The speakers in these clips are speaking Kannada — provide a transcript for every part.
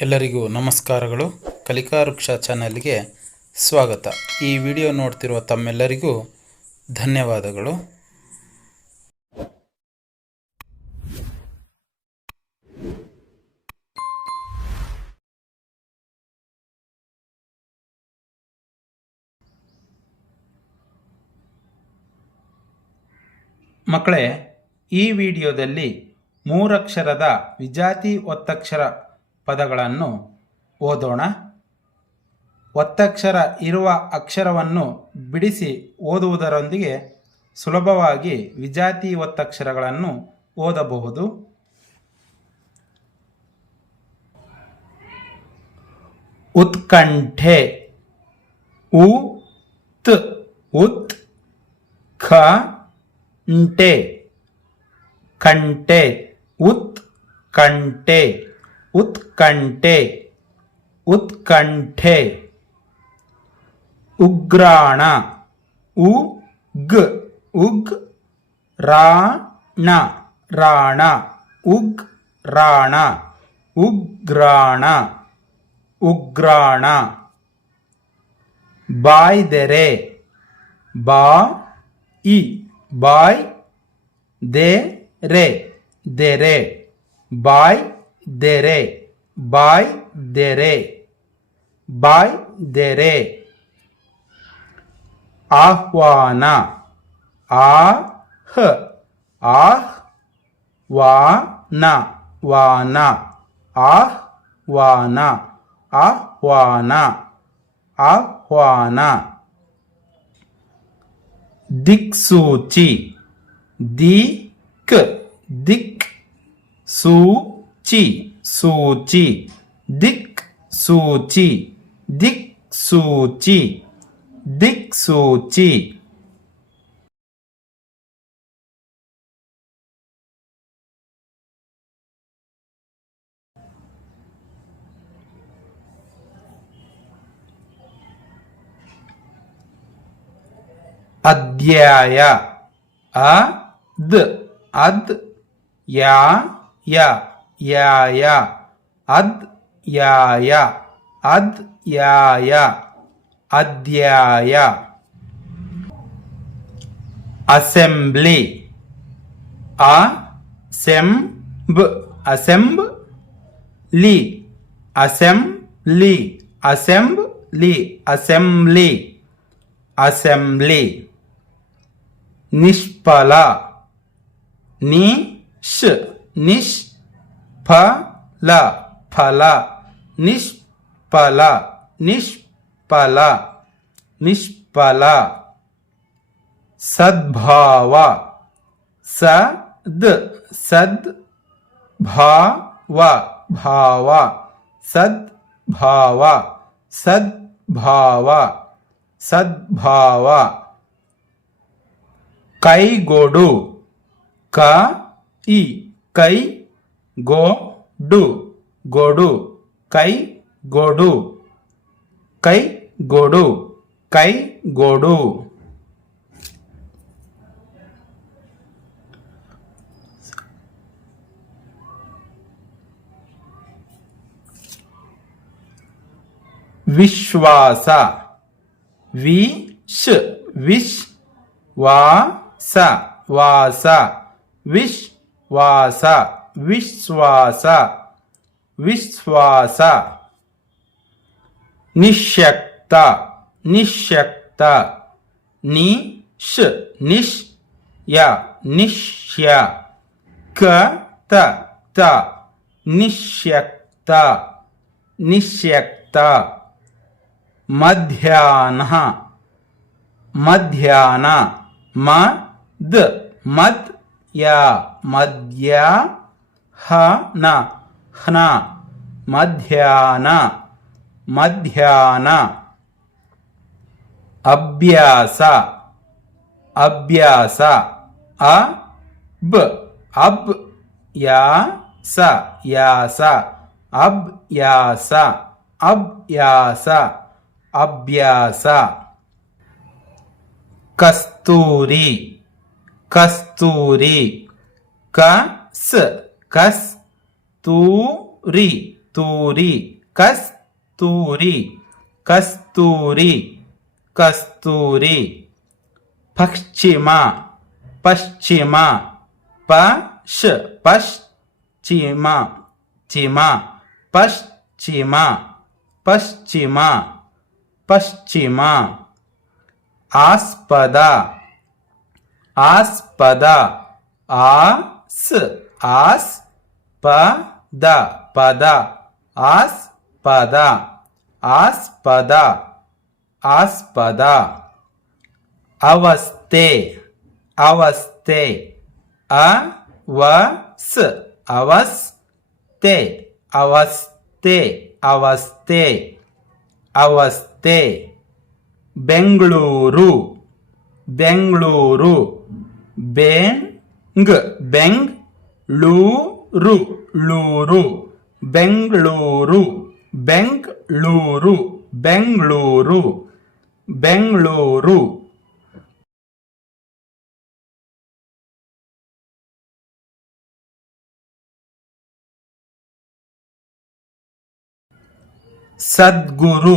ಎಲ್ಲರಿಗೂ ನಮಸ್ಕಾರಗಳು. ಕಲಿಕಾ ವೃಕ್ಷ ಚಾನಲ್ಗೆ ಸ್ವಾಗತ. ಈ ವಿಡಿಯೋ ನೋಡ್ತಿರುವ ತಮ್ಮೆಲ್ಲರಿಗೂ ಧನ್ಯವಾದಗಳು. ಮಕ್ಕಳೇ, ಈ ವಿಡಿಯೋದಲ್ಲಿ ಮೂರಕ್ಷರದ ವಿಜಾತಿ ಒತ್ತಕ್ಷರ ಪದಗಳನ್ನು ಓದೋಣ. ಒತ್ತಕ್ಷರ ಇರುವ ಅಕ್ಷರವನ್ನು ಬಿಡಿಸಿ ಓದುವುದರೊಂದಿಗೆ ಸುಲಭವಾಗಿ ವಿಜಾತಿ ಒತ್ತಕ್ಷರಗಳನ್ನು ಓದಬಹುದು. ಉತ್ಕಂಠೆ, ಉತ್ ಖ ಂಟೆ, ಕಂಟೆ, ಉತ್ಕಂಠೆ, ಉತ್ಕಂಠೆ, ಉತ್ಕಂಠೆ. ಉಗ್ರಾಣ, ಉಗ್ ರಾಣ, ರಾಣ, ಉಗ್ ರಾಣ, ಉಗ್ರಾಣ, ಉಗ್ರಾಣ. ಬಾಯ್ದೆರೆ, ಬಾಯ್ ದೆರೆ, ದೆರೆ, ಬಾಯ್ ದೆರೆ, ಬಾಯ್ ದೆರೆ, ಬಾಯ್ ದೆರೆ. ಆಹ್ವಾನ, ಆಹ್ವಾನ, ವಾನ, ಆಹ್ವಾನ, ಆಹ್ವಾನ, ಆಹ್ವಾನ. ದಿಕ್ಸೂಚಿ, ದಿಕ್ ಸೂಚಿ, ಸೂಚಿ, ದಿಕ್ ಸೂಚಿ, ದಿಕ್ ಸೂಚಿ, ದಿಕ್ ಸೂಚಿ. ಅಧ್ಯಾಯ, ಅದ್ ಯಾಯ, ಅಧ್ಯಾಯ, ಅಧ್ಯಾಯ, ಅಧ್ಯಾಯ. Assembly, assembly, assembly, assembly, assembly, assembly. ನಿಷ್ಫಲ, ನಿಷ್ಫಲ, ಫಲ, ನಿಷ್ಫಲ, ನಿಷ್ಫಲ, ನಿಷ್ಫಲ. ಸದ್ಭಾವ, ಸದ್ಭಾವ, ಭಾವ, ಸದ್ಭಾವ, ಸದ್ಭಾವ, ಸದ್ಭಾವ. ಕೈಗೊಡು, ಕೈ ಗೊಡು, ಗೊಡು, ಕೈ ಗೊಡು, ಕೈ ಗೊಡು, ಕೈ ಗೊಡು. ವಿಶ್ವಾಸ, ವಾಸ, ವಾಸ, ವಿಶ್ವಾಸ, ವಿಶ್ವಾಸ, ವಿಶ್ವಾಸ. ನಿಶ್ಯಕ್ತ, ನಿಶ್ಯಕ್ತ, ನಿಶ್ಯ, ನಿಶ್ಯ, ನಿಶ್ಯಕ್ತ, ನಿಶ್ಯಕ್ತ. ಮಧ್ಯಾಹ್ನ, ಮಧ್ಯಾಹ್ನ, ಮಧ್ಯಾಹ್ನ, ಮಧ್ಯಾಹ್ನ, ಮಧ್ಯಾಹ್ನ. ಅಭ್ಯಾಸ, ಅಭ್ಯಾಸ, ಅಭ್ಯಾಸ, ಯಾಸ, ಅಭ್ಯಾಸ, ಅಭ್ಯಾಸ, ಅಭ್ಯಾಸ. ಕಸ್ತೂರಿ, ಕಸ್ತೂರಿ, ಕಸ್ತೂರಿ, ಕಸ್ತೂರಿ ಕಸ್ತೂರಿ ಕಸ್ತೂರಿ ಕಸ್ತೂರಿ ಪಶ್ಚಿಮ ಪಶ್ಚಿಮ ಪಶ್ ಪಶ್ಚಿಮ ಚಿಮ ಪಶ್ಚಿಮ ಪಶ್ಚಿಮ ಪಶ್ಚಿಮ ಆಸ್ಪದ ಆಸ್ಪದ ಆಸ್ ಆಸ್ ಪದ ಪದ ಆಸ್ಪದ ಆಸ್ಪದ ಆಸ್ಪದ ಅವಸ್ಥೆ ಅವಸ್ಥೆ ಅವಸ್ ಅವಸ್ಥೆ ಅವಸ್ಥೆ ಅವಸ್ಥೆ ಅವಸ್ಥೆ ಬೆಂಗಳೂರು ಬೆಂಗಳೂರು ಬೆಂಗ್ ಬೆಂಗ್ ಲೂರು ಲೂರು ಬೆಂಗಳೂರು ಬೆಂಗಳೂರು ಬೆಂಗಳೂರು ಬೆಂಗಳೂರು ಸದ್ಗುರು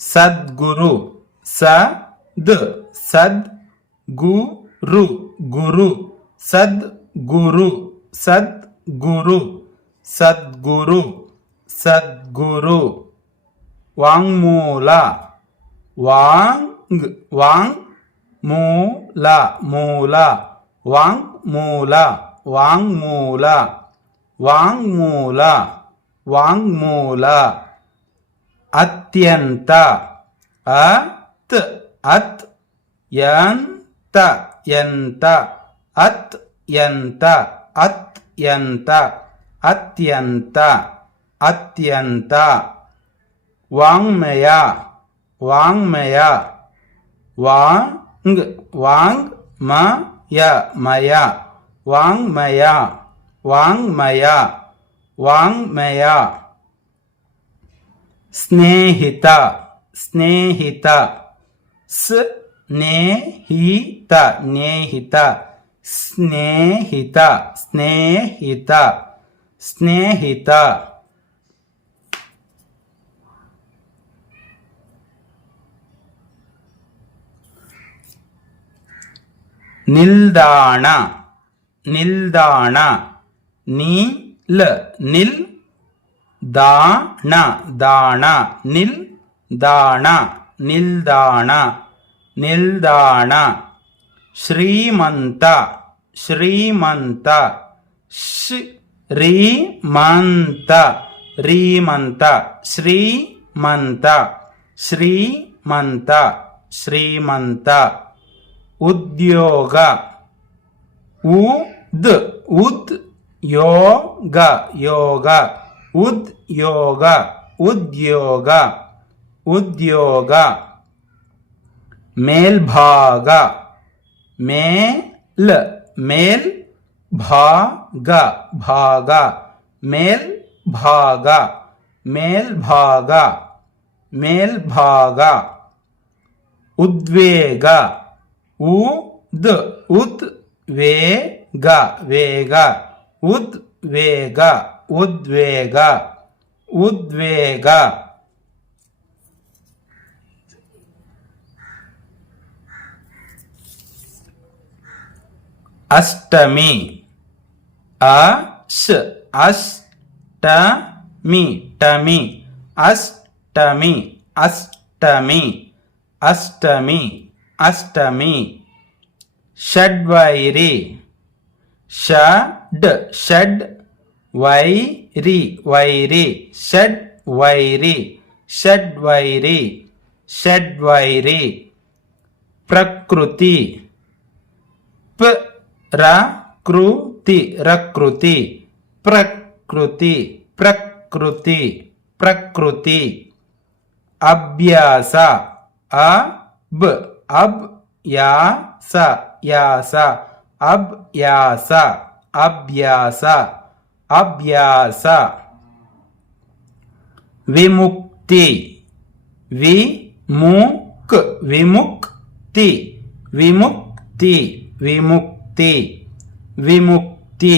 ಸದ್ಗುರು ಸದ್ ಸದ್ ಗುರು ಗುರು ಸದ್ಗುರು ಸದ್ಗುರು ಸದ್ಗುರು ಸದ್ಗುರು ವಾಂಗ್ಮೂಲ ವಾಂಗ್ ವಾಂಗ್ ಮೂಲ ಮೂಲ ವಾಂಗ್ಮೂಲ ವಾಂಗ್ಮೂಲ ವಾಂಗ್ಮೂಲ ವಾಂಗ್ಮೂಲ ಅತ್ಯಂತ ಅತ್ ಅತ್ ಯಂತ ಯಂತ ಅತ್ಯಂತ ಅತ್ಯಂತ ಅತ್ಯಂತ ಅತ್ಯಂತ ವಾಂಗ್ಮಯ ವಾಂಗ್ಮಯ ವಾಂಗ್ ವಾಂಗ್ ಮಯ ಮಯ ವಾಂಗ್ಮಯ ವಾಂಗ್ಮಯ ವಾಂಗ್ಮಯ ಸ್ನೇಹಿತ ಸ್ನೇಹಿತ ಸ್ನೇಹಿತ ನೇಹಿತ ಸ್ನೇಹಿತ ಸ್ನೇಹಿತ ಸ್ನೇಹಿತ ನಿಲ್ದಾಣ ನಿಲ್ದಾಣ ನೀಲ್ ನಿಲ್ ದಾಣ ದಾಣ ನಿಲ್ ದಾಣ ನಿಲ್ದಾಣ ನಿಲ್ದಾಣ ಶ್ರೀಮಂತ ಶ್ರೀಮಂತ ಶ್ರೀಮಂತ ರೀಮಂತ ಶ್ರೀಮಂತ ಶ್ರೀಮಂತ ಶ್ರೀಮಂತ ಉದ್ಯೋಗ ಉದ್ ಉದ್ ಯೋಗ ಯೋಗ ಉದ್ಯೋಗ ಉದ್ಯೋಗ ಉದ್ಯೋಗ ಮೇಲ್ಭಾಗ ಮೇಲ್ ಮೇಲ್ ಭಾಗ ಭಾಗ ಮೇಲ್ಭಾಗ ಮೇಲ್ಭಾಗ ಮೇಲ್ಭಾಗ ಉದ್ವೇಗ ಉದ್ ಉದ್ ವೇಗ ವೇಗ ಉದ್ವೇಗ ಉದ್ವೇಗ ಉದ್ವೇಗ ಅಷ್ಟಮಿ ಅಶ್ ಅಷ್ಟಮಿ ಟಮಿ ಅಷ್ಟಮಿ ಅಷ್ಟಮಿ ಅಷ್ಟಮಿ ಅಷ್ಟಮಿ ಷಡ್ವೈರಿ ಷಡ್ ಷಡ್ ವೈರಿ ವೈರಿ ಷಡ್ ವೈರಿ ಷಡ್ವೈರಿ ಷಡ್ವೈರಿ ಪ್ರಕೃತಿ ಪ್ರಕೃತಿ ರಕೃತಿ ಪ್ರಕೃತಿ ಪ್ರಕೃತಿ ಪ್ರಕೃತಿ ಅಭ್ಯಾಸ ಅಬ್ ಅಬ್ ಯಾಸ ಯಾಸ ಅಭ್ಯಾಸ ಅಭ್ಯಾಸ ಅಭ್ಯಾಸ ವಿಮುಕ್ತಿ ವಿಮುಕ್ ವಿಮುಕ್ತಿ ವಿಮುಕ್ತಿ ವಿಮುಕ್ತಿ ವಿಮುಕ್ತಿ